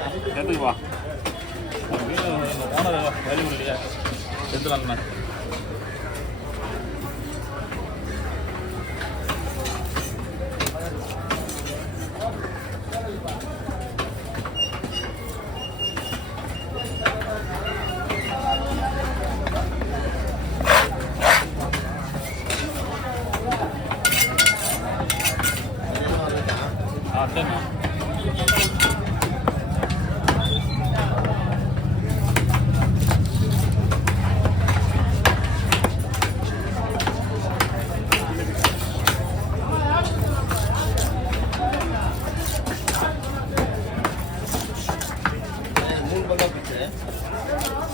எடுத்துக்குவா வீடு owner value இல்லையா எடுத்துலாங்கண்ணா. சரிண்ணா.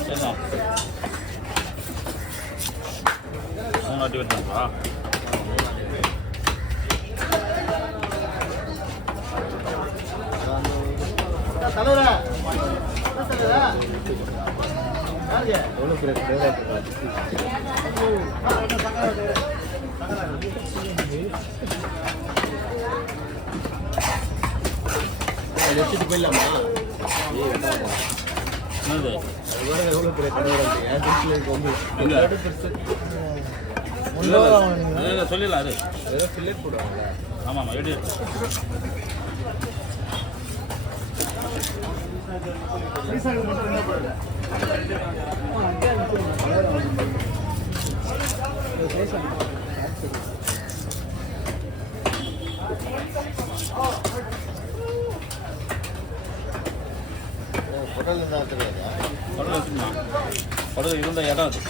சரிண்ணா மூணு வாட்டி வருதுங்களா? எடுத்துட்டு போயிடலாமா? என்னது எவ்வளோ பெரிய கடை சொல்லிடலாம். அது ஏதோ ஃபில்லட் போடுவாங்க. ஆமாம் எடு. ஹோட்டலில் தான் தெரியாதா? ஹோட்டல் வச்சுருந்தா ஹோட்டல் இருந்த இடம் அது.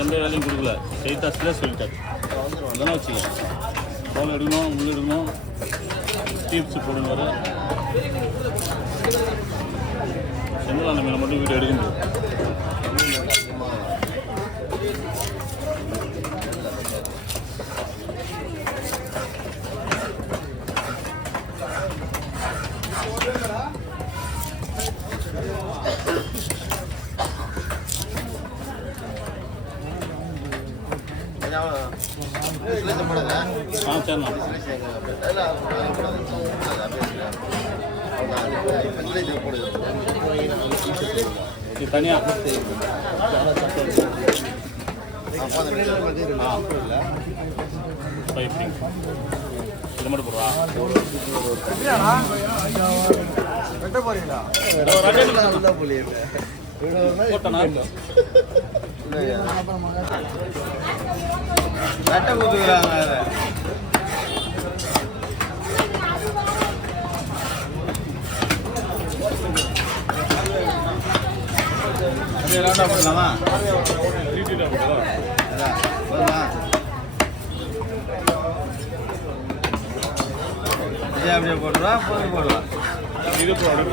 எந்த வேலையும் கொடுக்கல, ஸ்ட்ரெயிட்டாக சொல்லிட்டாரு. அதெல்லாம் வச்சுக்க ஃபோன் எடுக்கணும், முள் எடுக்கணும், டிப்ஸ் போடுவார். செந்தில் அந்த மீனை மட்டும் வீடியோ எடுக்க முடியும். சரிண்ணா இது தனியாக இது மட்டும் போடுவா வெட்ட போறீங்களா? போட்டனா வெட்ட கொடுத்துக்கிறாங்க. அப்படியே ரவுண்டா போடலாமா? அப்படியே போடுறா, போய் போடலாம். இது போடுறது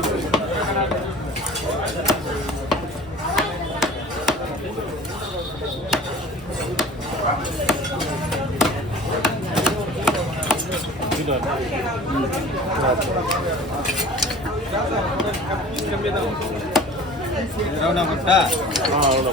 ரவுண்டா போட்டா அவ்வளோ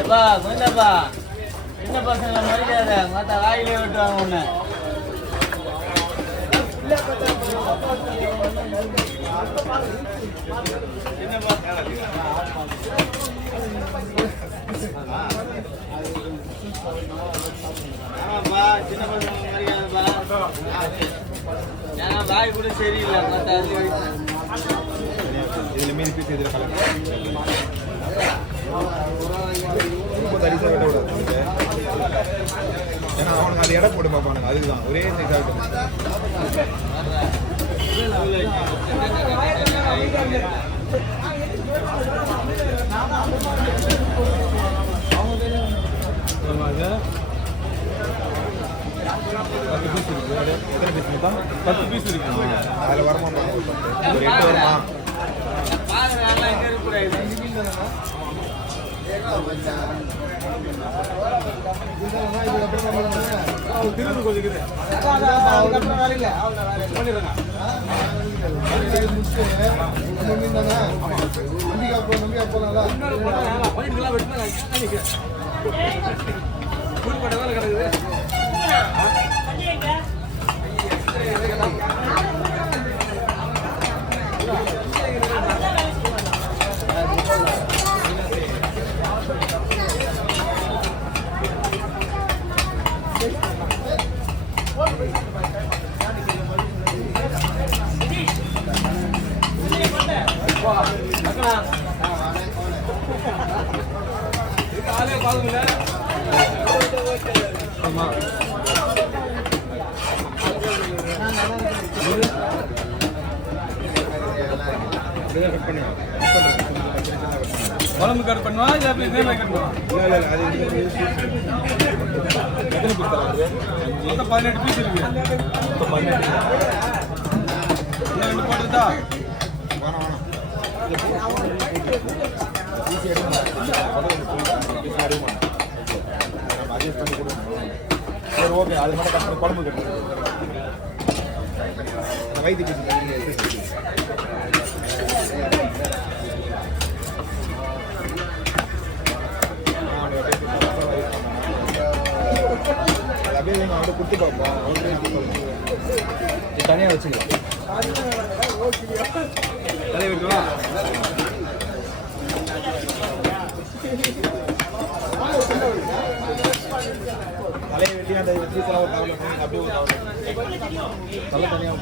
எப்பா கொஞ்சப்பா சின்ன பசங்க மறிக்காத மற்ற வாயிலே விட்டுவாங்க ஒன்று ஆமாப்பா சின்ன பசங்க மறிக்காதப்பா ஏன்னா வாய் கூட சரியில்லை மற்ற இதில் மீன் பீஸ் இதில் கலந்து ரொம்ப தரிசாக வெட்ட விடாது ஏன்னா அவனுக்கு அது எடை போட்டு பார்ப்பானுங்க அதுதான் ஒரே சைஸாக பத்து பீஸ் இருக்கு அதில் வரமா ஒரு 8 வருமா குழம்பு கட் பண்ணுவா இல்லை இதே மாதிரி கட் பண்ணுவா இல்லை அது எத்தனை பீஸ் தராது மொத்தம் 18 பீஸ் இருக்கு மொத்தம் 18 இன்னும் 2 போட்டுதா வேணாம் ஈஸி எடுக்கணும் பீஸ் அறிவுமா நம்ம அட்ஜஸ்ட் பண்ணி கொடுக்கணும் சரி ஓகே அது மட்டும் கட் பண்ணி குழம்பு கட்டணும் வயிற்று பீஸ் அப்படியே அவன்கிட்ட கொடுத்து பார்ப்போம் அவன் தனியாக வச்சுக்கலாம் தலையை விட்டுவா தலையை வெட்டி அந்த பீஸெல்லாம் ஒரு கவலை பண்ணி அப்படியே ஒரு கவலை தலை தனியாக